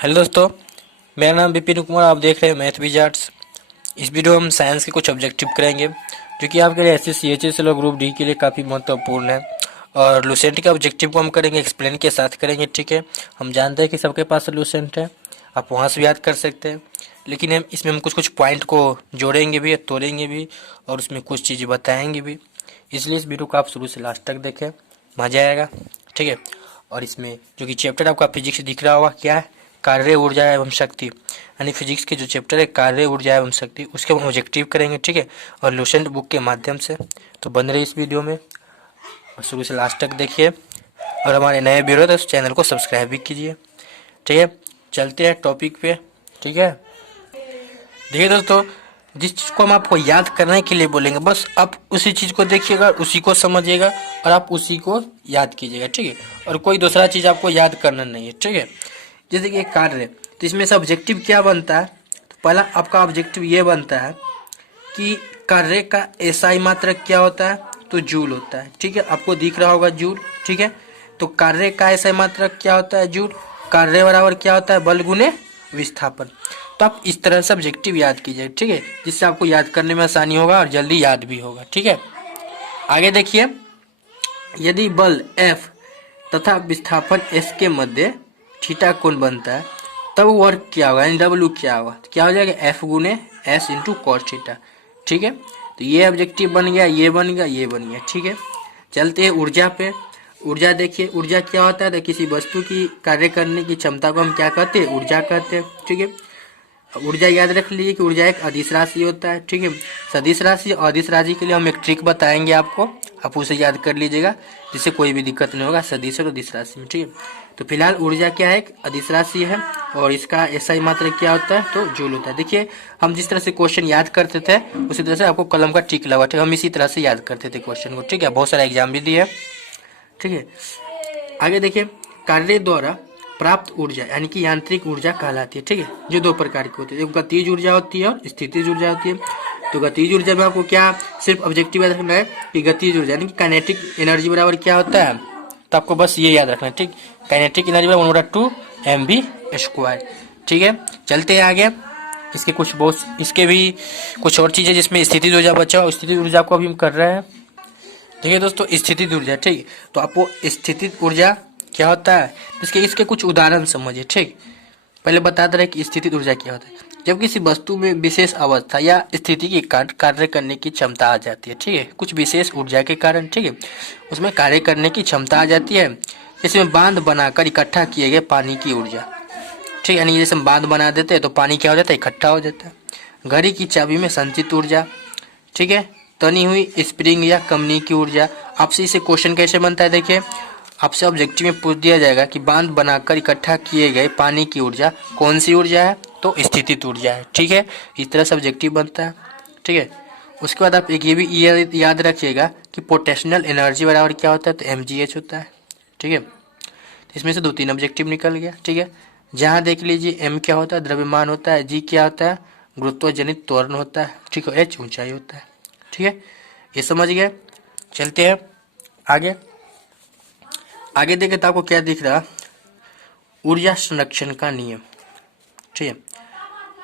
Hello दोस्तों, मेरा नाम विपिन कुमार। आप देख रहे हैं मैथ विजार्ड्स। इस वीडियो में हम साइंस के कुछ ऑब्जेक्टिव करेंगे जो कि आपके लिए एसएस सीएचएस और ग्रुप डी के लिए काफ़ी महत्वपूर्ण है। और लूसेंट के ऑब्जेक्टिव को हम करेंगे एक्सप्लेन के साथ करेंगे, ठीक है। हम जानते हैं कि सबके पास लूसेंट है, आप वहाँ से भी याद कर सकते हैं, लेकिन हम कुछ कुछ पॉइंट को जोड़ेंगे भी, तोड़ेंगे भी और उसमें कुछ चीज़ें बताएंगे भी। इसलिए इस वीडियो को आप शुरू से लास्ट तक देखें, मज़ा आएगा, ठीक है। और इसमें जो कि चैप्टर आपका फिजिक्स दिख रहा होगा, क्या है, कार्य ऊर्जा एवं शक्ति, यानी फिजिक्स के जो चैप्टर है कार्य ऊर्जा एवं शक्ति, उसके हम ऑब्जेक्टिव करेंगे, ठीक है। और लूसेंट बुक के माध्यम से। तो बन रही इस वीडियो में और शुरू से लास्ट तक देखिए। और हमारे नए वीडियो तो इस चैनल को सब्सक्राइब भी कीजिए, ठीक है। चलते हैं टॉपिक पे, ठीक है। देखिए दोस्तों, जिस चीज़ को हम आपको याद करने के लिए बोलेंगे, बस आप उसी चीज़ को देखिएगा, उसी को समझिएगा और आप उसी को याद कीजिएगा, ठीक है। और कोई दूसरा चीज़ आपको याद करना नहीं है, ठीक है। जैसे कि एक कार्य है, तो इसमें से ऑब्जेक्टिव क्या बनता है। तो पहला आपका ऑब्जेक्टिव ये बनता है कि कार्य का एसआई मात्रक क्या होता है, तो जूल होता है, ठीक है। आपको दिख रहा होगा जूल, ठीक है। तो कार्य का एसआई मात्रक क्या होता है, जूल। कार्य बराबर क्या होता है, बल गुने विस्थापन। तो आप इस तरह से ऑब्जेक्टिव याद कीजिए, ठीक है, जिससे आपको याद करने में आसानी होगा और जल्दी याद भी होगा, ठीक है। आगे देखिए, यदि बल F तथा विस्थापन S के मध्य थीटा कोण बनता है, तब वर्क क्या होगा, यानी W क्या होगा, तो क्या हो जाएगा, F गुने S इंटू कॉस थीटा, ठीक है। तो ये ऑब्जेक्टिव बन गया, ये बन गया, ये बन गया, ठीक है। चलते हैं ऊर्जा पे। ऊर्जा देखिए, ऊर्जा क्या होता है, तो किसी वस्तु की कार्य करने की क्षमता को हम क्या कहते हैं, ऊर्जा कहते हैं, ठीक है। ऊर्जा याद रख लीजिए कि ऊर्जा एक अदिश राशि होता है, ठीक है। सदिश राशि और अदिश राशि के लिए हम एक ट्रिक बताएंगे आपको, आप उसे याद कर लीजिएगा, जिससे कोई भी दिक्कत नहीं होगा सदिश और अदिश राशि में, ठीक है। तो फिलहाल ऊर्जा क्या है, एक अदिश राशि है और इसका एसआई मात्रक क्या होता है, तो जूल होता है। देखिए, हम जिस तरह से क्वेश्चन याद करते थे उसी तरह से आपको कलम का टिक लगा, ठीक है। हम इसी तरह से याद करते थे क्वेश्चन को, ठीक है। बहुत सारा एग्जाम भी दिया, ठीक है। आगे देखिए, कार्य द्वारा प्राप्त ऊर्जा यानी कि यांत्रिक ऊर्जा कहलाती है, ठीक है। जो दो प्रकार की होती है, एक गतिज ऊर्जा होती है और स्थितिज ऊर्जा होती है। तो गतिज ऊर्जा में आपको क्या सिर्फ ऑब्जेक्टिव याद रखना है कि गतिज ऊर्जा यानी कि काइनेटिक एनर्जी बराबर क्या होता है, तो आपको बस ये याद रखना है, ठीक। काइनेटिक एनर्जी बराबर 1/2 mv², ठीक है। चलते हैं आगे। इसके भी कुछ और चीज़ें जिसमें स्थितिज ऊर्जा बचा हो, स्थितिज ऊर्जा को अभी हम कर रहे हैं। देखिए दोस्तों, स्थितिज ऊर्जा, ठीक। तो आपको स्थितिज ऊर्जा क्या होता है, इसके कुछ उदाहरण समझिए, ठीक। पहले बता दे रहे कि स्थितिज ऊर्जा क्या होता है। जब किसी वस्तु में विशेष अवस्था या स्थिति के कारण कार्य करने की क्षमता आ जाती है, ठीक है, कुछ विशेष ऊर्जा के कारण, ठीक है, उसमें कार्य करने की क्षमता आ जाती है। जैसे बांध बनाकर इकट्ठा किए गए पानी की ऊर्जा, ठीक है, यानी जैसे हम बांध बना देते हैं तो पानी क्या हो जाता है, इकट्ठा हो जाता है। घड़ी की चाबी में संचित ऊर्जा, ठीक है, तनी हुई स्प्रिंग या कमनी की ऊर्जा। आपसे इसे क्वेश्चन कैसे बनता है, देखिए, आपसे ऑब्जेक्टिव में पूछ दिया जाएगा कि बांध बनाकर इकट्ठा किए गए पानी की ऊर्जा कौन सी ऊर्जा है, तो स्थितिज ऊर्जा है, ठीक है। इस तरह से ऑब्जेक्टिव बनता है, ठीक है। उसके बाद आप एक ये भी याद रखिएगा कि पोटेंशियल एनर्जी बराबर क्या होता है, तो mgh होता है, ठीक है। तो इसमें से 2-3 ऑब्जेक्टिव निकल गया, ठीक है। जहाँ देख लीजिए, m क्या होता है, द्रव्यमान होता है, g क्या होता है, गुरुत्वजनित त्वरण होता है, ठीक है, h ऊंचाई होता है, ठीक है। ये समझ गए। चलते हैं आगे। आगे देखें तो आपको क्या दिख रहा, ऊर्जा संरक्षण का नियम, ठीक है।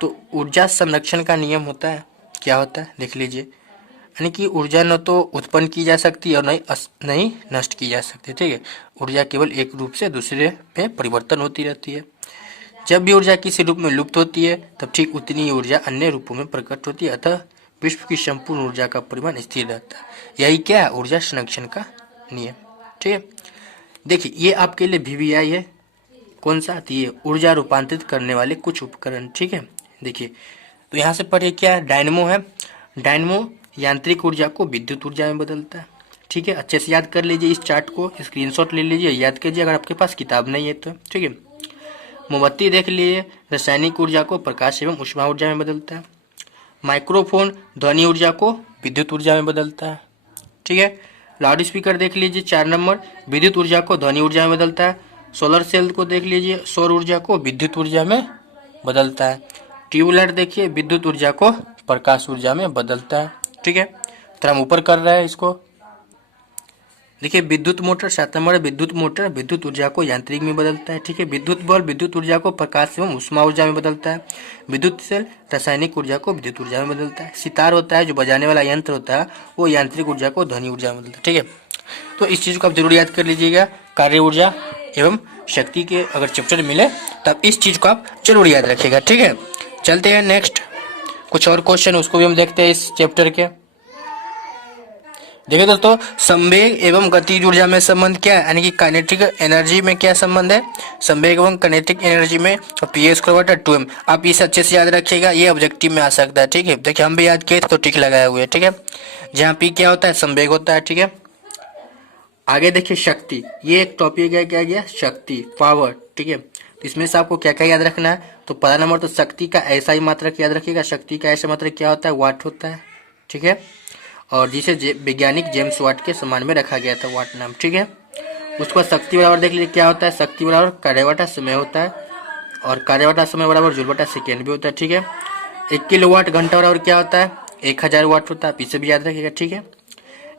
तो ऊर्जा संरक्षण का नियम होता है, क्या होता है, देख लीजिए, यानी कि ऊर्जा न तो उत्पन्न की जा सकती है और नहीं नष्ट की जा सकती, ठीक है। ऊर्जा केवल एक रूप से दूसरे में परिवर्तन होती रहती है। जब भी ऊर्जा किसी रूप में लुप्त होती है, तब ठीक उतनी ही ऊर्जा अन्य रूपों में प्रकट होती है, अतः विश्व की संपूर्ण ऊर्जा का परिमाण स्थिर रहता है। यही क्या है, ऊर्जा संरक्षण का नियम, ठीक है। देखिए, ये आपके लिए वीवीआई है, कौन सा, ये ऊर्जा रूपांतरित करने वाले कुछ उपकरण, ठीक है। देखिए, तो यहाँ से पढ़िए, क्या डायनमो है। डायनमो यांत्रिक ऊर्जा को विद्युत ऊर्जा में बदलता है, ठीक है। अच्छे से याद कर लीजिए, इस चार्ट को स्क्रीनशॉट ले लीजिए, याद कीजिए अगर आपके पास किताब नहीं है तो, ठीक है। मोमबत्ती देख लीजिए, रासायनिक ऊर्जा को प्रकाश एवं ऊष्मा ऊर्जा में बदलता है। माइक्रोफोन ध्वनि ऊर्जा को विद्युत ऊर्जा में बदलता है, ठीक है। लाउड स्पीकर देख लीजिए 4 नंबर, विद्युत ऊर्जा को ध्वनि ऊर्जा में बदलता है। सोलर सेल को देख लीजिए, सौर ऊर्जा को विद्युत ऊर्जा में बदलता है। ट्यूबलाइट देखिए, विद्युत ऊर्जा को प्रकाश ऊर्जा में बदलता है, ठीक है। तो हम ऊपर कर रहे हैं इसको, देखिए विद्युत मोटर 7 नंबर, विद्युत मोटर विद्युत ऊर्जा को यांत्रिक में बदलता है। ठीक है, विद्युत बल्ब विद्युत ऊर्जा को प्रकाश एवं ऊष्मा ऊर्जा में बदलता है। विद्युत सेल रासायनिक ऊर्जा को विद्युत ऊर्जा में बदलता है। सितार होता है जो बजाने वाला यंत्र होता है, वो यांत्रिक ऊर्जा को ध्वनि ऊर्जा में बदलता है। ठीक है, तो इस चीज को आप जरूर याद कर लीजिएगा। कार्य ऊर्जा एवं शक्ति के अगर चैप्टर मिले तब इस चीज को आप जरूर याद रखिएगा। ठीक है, चलते हैं नेक्स्ट कुछ और क्वेश्चन, उसको भी हम देखते हैं इस चैप्टर के। देखिए दोस्तों, संवेग एवं गतिज ऊर्जा में संबंध क्या है, यानी कि काइनेटिक एनर्जी में क्या संबंध है, संवेग एवं काइनेटिक एनर्जी में P²/2m। आप इसे अच्छे से याद रखिएगा, ये ऑब्जेक्टिव में आ सकता है। ठीक है, देखिए हम भी याद किए थे तो टिक लगाए हुए। ठीक है, जहाँ P क्या होता है, संवेग होता है। ठीक है, आगे देखिए शक्ति, ये एक टॉपिक है, क्या गया, शक्ति, पावर। ठीक है, तो इसमें से आपको क्या क्या याद रखना है, तो पहला नंबर तो शक्ति का ऐसा ही मात्रक याद रखिएगा। शक्ति का ऐसा मात्रक क्या होता है, वाट होता है। ठीक है, और जिसे वैज्ञानिक जेम्स वाट के सम्मान में रखा गया था, वाट नाम। ठीक है, उसके बाद शक्ति बराबर देख लीजिए क्या होता है, शक्ति बराबर कार्य बटा समय होता है, और कार्य बटा समय बराबर जूल बटा सेकेंड भी होता है। ठीक है, 1 किलोवाट घंटा बराबर क्या होता है, 1000 वाट होता है। पीछे भी याद रखिएगा। ठीक है,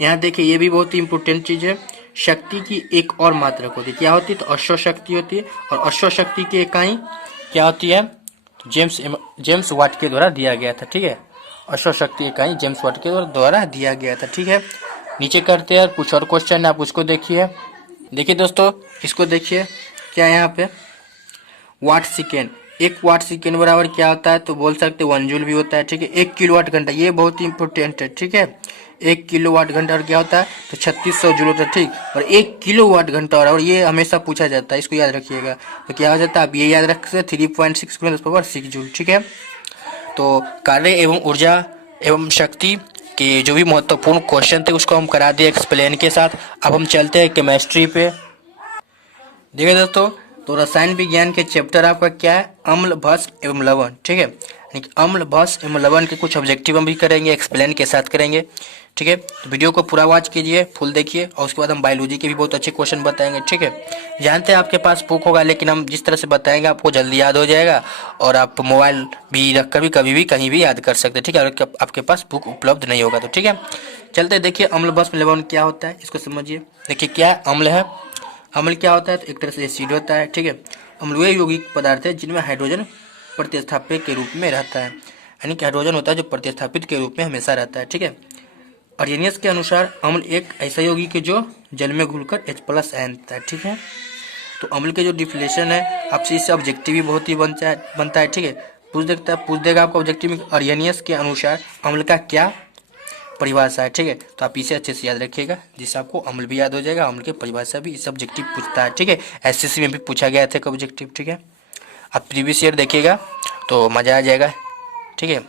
यहाँ देखिए ये भी बहुत ही इंपॉर्टेंट चीज है, शक्ति की एक और मात्रक होती है, क्या होती है, तो अश्व शक्ति होती है। और अश्व शक्ति की इकाई क्या होती है, तो जेम्स वाट के द्वारा दिया गया था। ठीक है, अश्व शक्ति इकाई जेम्स वाट के द्वारा दिया गया था। ठीक है, नीचे करते हैं कुछ और क्वेश्चन, आप उसको देखिए। देखिए दोस्तों, इसको देखिए क्या है यहाँ पे, वाट सेकेंड, 1 वाट सेकेंड बराबर क्या होता है, तो बोल सकते 1 जूल भी होता है। ठीक है, 1 किलोवाट घंटा, ये बहुत ही इंपॉर्टेंट है। ठीक है, 1 किलोवाट घंटा और क्या होता है, तो 3600 जूल होता है। ठीक, और 1 किलोवाट घंटा और ये हमेशा पूछा जाता है, इसको याद रखिएगा। तो क्या हो जाता है, आप ये याद रख सकते 3.6 × 10⁻6 जूल। ठीक है, तो कार्य एवं ऊर्जा एवं शक्ति के जो भी महत्वपूर्ण क्वेश्चन थे उसको हम करा दिए एक्सप्लेन के साथ। अब हम चलते हैं केमिस्ट्री पे। देखिए दोस्तों, तो रसायन विज्ञान के चैप्टर आपका क्या है, अम्ल, भस्म एवं लवण। ठीक है, यानी कि अम्ल, भस्म एवं लवण के कुछ ऑब्जेक्टिव हम भी करेंगे, एक्सप्लेन के साथ करेंगे। ठीक है, तो वीडियो को पूरा वॉच कीजिए, फुल देखिए, और उसके बाद हम बायोलॉजी के भी बहुत अच्छे क्वेश्चन बताएंगे। ठीक है, जानते हैं आपके पास बुक होगा, लेकिन हम जिस तरह से बताएंगे आपको जल्दी याद हो जाएगा, और आप मोबाइल भी रख कर भी कभी भी कहीं भी याद कर सकते हैं। ठीक है, अगर आपके पास बुक उपलब्ध नहीं होगा तो। ठीक है, चलते देखिए अम्ल, भस्म, लवण क्या होता है, इसको समझिए। देखिए क्या अम्ल है, अम्ल क्या होता है, तो एक तरह से एसिड होता है। ठीक है, अम्ल वे यौगिक पदार्थ है जिनमें हाइड्रोजन प्रतिस्थाप्य के रूप में रहता है, यानी कि हाइड्रोजन होता है जो प्रतिस्थापित के रूप में हमेशा रहता है। ठीक है, अर्यनियस के अनुसार अम्ल एक ऐसा यौगिक है जो जल में घुलकर H+ आयन देता है। ठीक है, तो अम्ल के जो डिफिनेशन है आपसे इससे ऑब्जेक्टिव भी बहुत ही बनता है। ठीक है, पूछ देगा आपका ऑब्जेक्टिव में, अर्यनियस के अनुसार अम्ल का क्या परिभाषा है। ठीक है, तो आप इसे अच्छे से याद रखिएगा, जिससे आपको अम्ल भी याद हो जाएगा, अम्ल की परिभाषा भी इस ऑब्जेक्टिव पूछता है। ठीक है, एसएससी में भी पूछा गया था ऑब्जेक्टिव। ठीक है, आप प्रीवियस ईयर देखिएगा तो मजा आ जाएगा। ठीक है,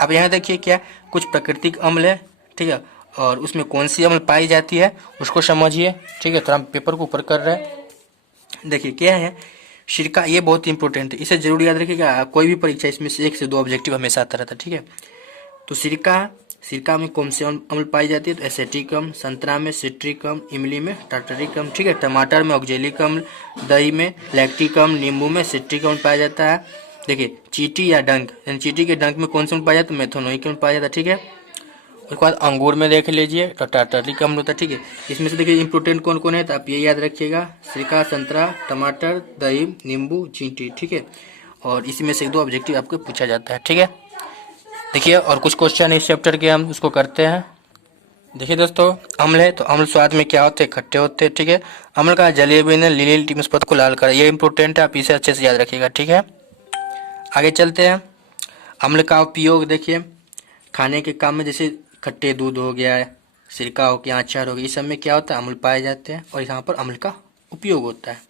अब यहाँ देखिए क्या कुछ प्राकृतिक अम्ल है। ठीक है, और उसमें कौन सी अम्ल पाई जाती है उसको समझिए। ठीक है, तो हम पेपर को ऊपर कर रहे हैं। देखिए क्या है, सिरका, ये बहुत इंपॉर्टेंट है, इसे जरूर याद रखिएगा, कोई भी परीक्षा इसमें से 1 से 2 ऑब्जेक्टिव हमेशा आता रहता है। ठीक है, तो सिरका में कौन से अम्ल पाई जाती है, तो एसेटिक अम्ल, संतरा में सिट्रिक अम्ल, इमली में टार्टरिक अम्ल। ठीक है, टमाटर में ऑक्जेलिक अम्ल, दही में लैक्टिक अम्ल, नींबू में सिट्रिक अम्ल पाया जाता है। देखिए चींटी या डंक, यानी चींटी के डंक में कौन सा अम्ल पाया जाता है, मेथनोइक अम्ल पाया जाता है। ठीक है, उसके बाद अंगूर में देख लीजिए तो टार्टरिक अम्ल होता है। ठीक है, इसमें से देखिए इंपॉर्टेंट कौन कौन है, तो आप ये याद रखिएगा, सिरका, संतरा, टमाटर, दही, नींबू, चींटी। ठीक है, और इसी में से 1-2 ऑब्जेक्टिव आपको पूछा जाता है। ठीक है, देखिए और कुछ क्वेश्चन इस चैप्टर के हम उसको करते हैं। देखिए दोस्तों, अम्ल है तो अम्ल स्वाद में क्या होते हैं, खट्टे होते हैं। ठीक है, अम्ल का जलीय विनय लीली टिमस पद को लाल कर, ये इंपॉर्टेंट है, आप इसे अच्छे से याद रखिएगा। ठीक है, आगे चलते हैं। अम्ल का उपयोग देखिए खाने के काम में, जैसे खट्टे दूध हो गया है, सिरका हो गया, अचार हो गया, इस सब में क्या होता है, अम्ल पाए जाते हैं, और यहाँ पर अम्ल का उपयोग होता है।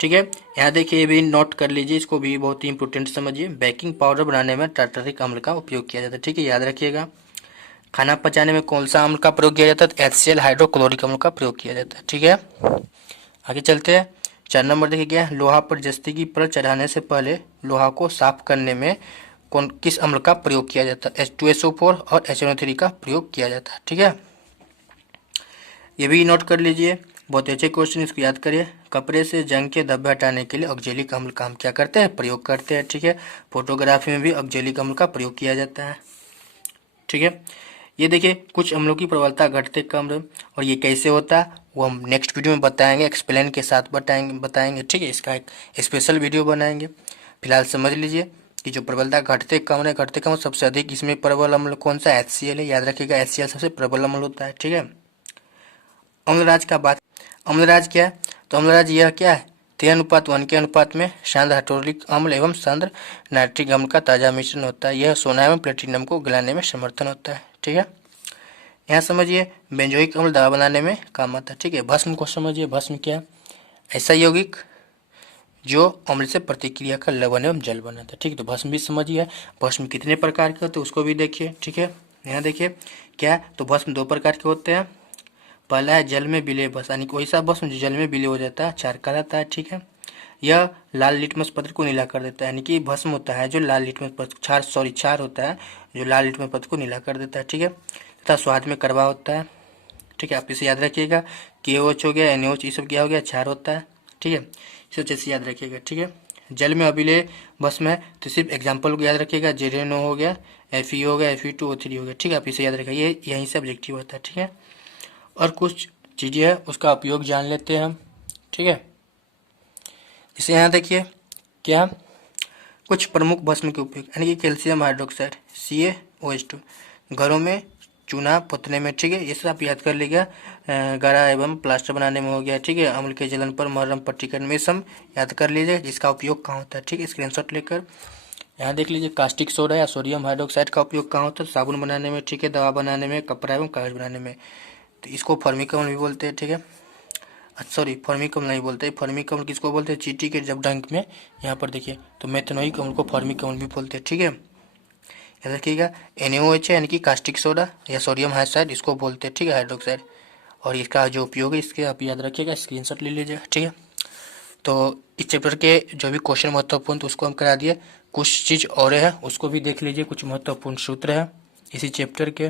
ठीक है, यहाँ देखिए ये भी नोट कर लीजिए, इसको भी बहुत ही इंपॉर्टेंट समझिए। बेकिंग पाउडर बनाने में टार्टरिक अम्ल का उपयोग किया जाता है। ठीक है, याद रखिएगा। खाना पचाने में कौन सा अम्ल का प्रयोग किया जाता है, तो HCl हाइड्रोक्लोरिक अम्ल का प्रयोग किया जाता है। ठीक है, आगे चलते हैं। 4 नंबर देखिए क्या, लोहा पर जस्ती की परत चढ़ाने से पहले लोहा को साफ करने में किस अम्ल का प्रयोग किया जाता है, H2SO4 और HNO3 का प्रयोग किया जाता है। ठीक है, ये भी नोट कर लीजिए, बहुत अच्छे क्वेश्चन, इसको याद करिए। कपड़े से जंग के धब्बे हटाने के लिए ऑक्जेलिक अम्ल का हम क्या करते हैं, प्रयोग करते हैं। ठीक है, फोटोग्राफी में भी ऑक्जेलिक अम्ल का प्रयोग किया जाता है। ठीक है, ये देखिए कुछ अम्लों की प्रबलता घटते कम रहे, और ये कैसे होता है वो हम नेक्स्ट वीडियो में बताएंगे, एक्सप्लेन के साथ बताएंगे ठीक है। इसका एक स्पेशल वीडियो बनाएंगे। फिलहाल समझ लीजिए कि जो प्रबलता घटते कम रहे, घटते कम सबसे अधिक इसमें प्रबल अम्ल कौन सा, HCl है। याद रखिएगा HCl सबसे प्रबल अम्ल होता है ठीक है। अम्लराज का बात, अम्लराज क्या है, तो अम्लराज यह क्या है, 3:1 के अनुपात में सांद्र हाइड्रोक्लोरिक अम्ल एवं सांद्र नाइट्रिक अम्ल का ताजा मिश्रण होता है। यह सोना एवं प्लेटिनम को गलाने में समर्थन होता है ठीक है। यहाँ समझिए बेंजोइक अम्ल दवा बनाने में काम आता है ठीक है। भस्म को समझिए, भस्म क्या, ऐसा यौगिक जो अम्ल से प्रतिक्रिया कर लवण एवं जल बनाता है ठीक है। तो भस्म भी समझिए, भस्म कितने प्रकार के होते हैं उसको भी देखिए ठीक है। यहाँ देखिए क्या, तो भस्म 2 प्रकार के होते हैं। पहला है जल में विलेय भस्म, यानी कोई सा भस्म जो जल में विलेय हो जाता है, क्षार कहलाता है ठीक है। यह लाल लिटमस पत्र को नीला कर देता है, यानी कि भस्म होता है जो लाल लिटमस पत्र, क्षार होता है जो लाल लिटमस पत्र को नीला कर देता है ठीक है। तथा स्वाद में कड़वा होता है ठीक है। आप इसे याद रखिएगा, KOH हो गया, NaOH, ये सब क्या हो गया, क्षार होता है ठीक है। इसे अच्छे से याद रखिएगा ठीक है। जल में अविलेय भस्म है तो सिर्फ एग्जाम्पल को याद रखिएगा, ZnO हो गया, Fe हो गया, Fe2O3 हो गया ठीक है। आप इसे याद रखिएगा, ये यहीं से ऑब्जेक्टिव होता है ठीक है। और कुछ चीज़ें हैं उसका उपयोग जान लेते हैं हम ठीक है। जैसे यहाँ देखिए क्या, कुछ प्रमुख भस्म के उपयोग, यानी कि कैल्शियम हाइड्रोक्साइड CaOH2 घरों में चूना पोतने में ठीक है। ये सब आप याद कर लीजिएगा, गरा एवं प्लास्टर बनाने में हो गया ठीक है। अम्ल के जलन पर मरहम पट्टी करने में सब याद कर लीजिए, जिसका उपयोग कहाँ होता है ठीक है। स्क्रीनशॉट लेकर यहाँ देख लीजिए, कास्टिक सोडा या सोडियम हाइड्रोक्साइड का उपयोग कहाँ होता है, साबुन बनाने में ठीक है, दवा बनाने में, कपड़ा एवं कागज बनाने में। तो इसको फॉर्मिक अम्ल भी बोलते हैं ठीक है। सॉरी फॉर्मिक अम्ल नहीं बोलते, फॉर्मिक अम्ल किसको बोलते हैं, चींटी के जब डंक में यहाँ पर देखिए, तो मेथनोइक अम्ल को फॉर्मिक अम्ल भी बोलते हैं ठीक है। याद रखिएगा NaOH है, यानी कि कास्टिक सोडा या सोडियम हाइड्रोक्साइड, इसको बोलते हैं ठीक है, हाइड्रोक्साइड। और इसका जो उपयोग है इसके आप याद रखिएगा, स्क्रीनशॉट ले लीजिएगा ठीक है। तो इस चैप्टर के जो भी क्वेश्चन महत्वपूर्ण तो उसको हम करा दिए, कुछ चीज़ और है उसको भी देख लीजिए, कुछ महत्वपूर्ण सूत्र है इसी चैप्टर के।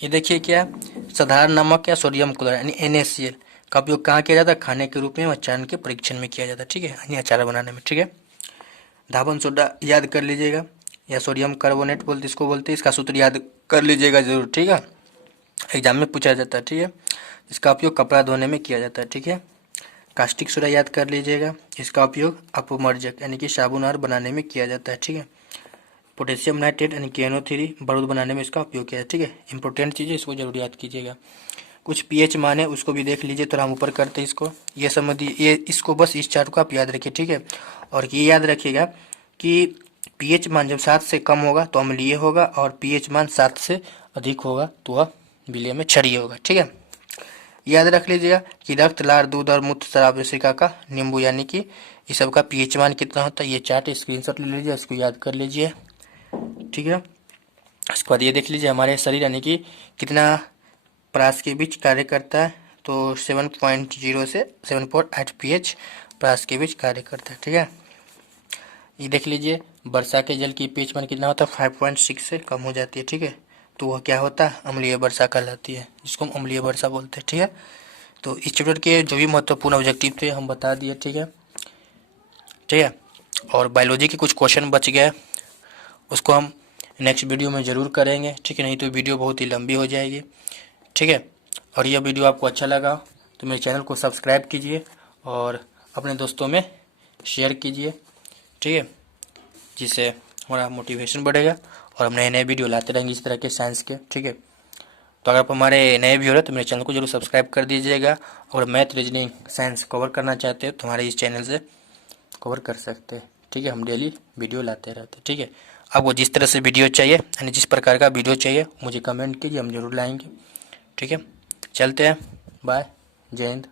ये देखिए क्या, साधारण नमक या सोडियम क्लोराइड यानी NaCl का उपयोग कहाँ किया जाता है, खाने के रूप में, अचार के परीक्षण में किया जाता है ठीक है, यानी अचार बनाने में ठीक है। धावन सोडा याद कर लीजिएगा, या सोडियम कार्बोनेट बोलते इसको बोलते हैं, इसका सूत्र याद कर लीजिएगा जरूर ठीक है, एग्जाम में पूछा जाता है ठीक है। इसका उपयोग कपड़ा धोने में किया जाता है ठीक है। कास्टिक सोडा याद कर लीजिएगा, इसका उपयोग अपमर्जक यानी कि साबुन और बनाने में किया जाता है ठीक है। पोटेशियम नाइट्रेट यानी KNO3 बारूद बनाने में इसका उपयोग किया जाता है ठीक है। इंपॉर्टेंट चीज़ें इसको जरूर याद कीजिएगा। कुछ pH मान है उसको भी देख लीजिए, तो हम ऊपर करते हैं इसको, ये समझिए, ये इसको बस इस चार्ट को आप याद रखिए ठीक है। और ये याद रखिएगा कि pH मान जब 7 से कम होगा तो अम्लीय होगा, और pH मान 7 से अधिक होगा तो वह विलय में क्षारीय होगा ठीक है। याद रख लीजिएगा कि रक्त, लार, दूध और मूत्र, शराब, सिरका का, नींबू, यानी कि इस सब का pH मान कितना होता है, ये चार्ट स्क्रीनशॉट ले लीजिए, इसको याद कर लीजिए ठीक है। उसके बाद ये देख लीजिए हमारे शरीर यानी कि कितना परास के बीच कार्य करता है, तो 7.0 से 7.8 pH परास के बीच कार्य करता है ठीक है। ये देख लीजिए वर्षा के जल की pH मान कितना होता है, 5.6 से कम हो जाती है ठीक है, तो वह क्या होता है, अम्लीय वर्षा कहलाती है, जिसको हम अम्लीय वर्षा बोलते हैं ठीक है। तो इस चैप्टर के जो भी महत्वपूर्ण ऑब्जेक्टिव थे हम बता दिए ठीक है ठीक है। और बायोलॉजी के कुछ क्वेश्चन बच गए, उसको हम नेक्स्ट वीडियो में ज़रूर करेंगे ठीक है, नहीं तो वीडियो बहुत ही लंबी हो जाएगी ठीक है। और यह वीडियो आपको अच्छा लगा तो मेरे चैनल को सब्सक्राइब कीजिए और अपने दोस्तों में शेयर कीजिए ठीक है, जिससे हमारा मोटिवेशन बढ़ेगा और हम नए नए वीडियो लाते रहेंगे इस तरह के साइंस के ठीक है। तो अगर आप हमारे नए व्यूअर हैं तो मेरे चैनल को जरूर सब्सक्राइब कर दीजिएगा, और मैथ, रीजनिंग, साइंस कवर करना चाहते हैं तो हमारे इस चैनल से कवर कर सकते हैं ठीक है। हम डेली वीडियो लाते रहते हैं ठीक है। आपको जिस तरह से वीडियो चाहिए, यानी जिस प्रकार का वीडियो चाहिए मुझे कमेंट कीजिए, हम जरूर लाएंगे ठीक है। चलते हैं, बाय, जय हिंद।